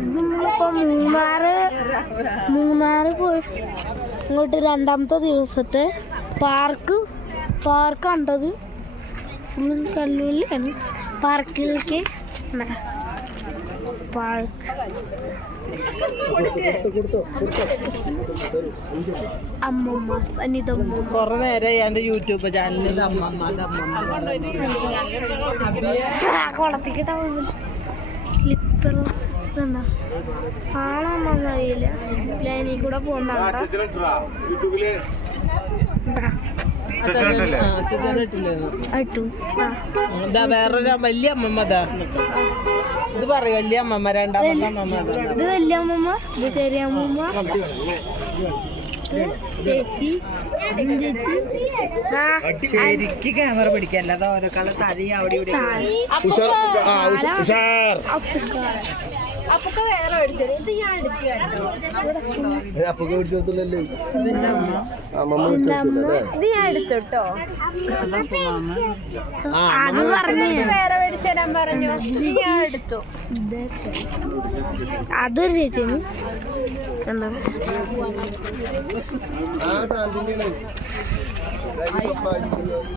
നമ്മളിപ്പോൾ മൂന്നാറ് പോയി ഇങ്ങോട്ട് രണ്ടാമത്തെ ദിവസത്തെ പാർക്ക് കണ്ടത് കല്ലൂരിലാണ്. പാർക്കിലേക്ക് പാർക്ക് അമ്മമ്മ അനിതമ്മ കൊറേ നേരം എന്റെ യൂട്യൂബ് ചാനലിൽ കുളത്തേക്ക് സ്ലിപ്പർ ആണോന്നൊന്നും അറിയില്ല. ലൈനിൽ കൂടെ പോകുന്നുണ്ടോ വേറൊരു വലിയ അമ്മമ്മ ഇത് പറയും വലിയ അമ്മമ്മ രണ്ടാമത്തെ അമ്മമ്മ. ഇത് വലിയ അമ്മമ്മ, ഇത് ചെറിയ അമ്മമ്മ, ചേച്ചി ശരിക്ക് ക്യാമറ പിടിക്കല്ലാതെ ഓരോ കളർ തടി അവിടെ ഇവിടെ. അപ്പൊക്കെ വേറെ മേടിച്ചത് ഇത് ഞാൻ ഇത് ഞാൻ എടുത്തോട്ടോ. വേറെ മേടിച്ചു തരാൻ പറഞ്ഞു, ഞാൻ എടുത്തു. അതൊരു ചേച്ചി എന്താ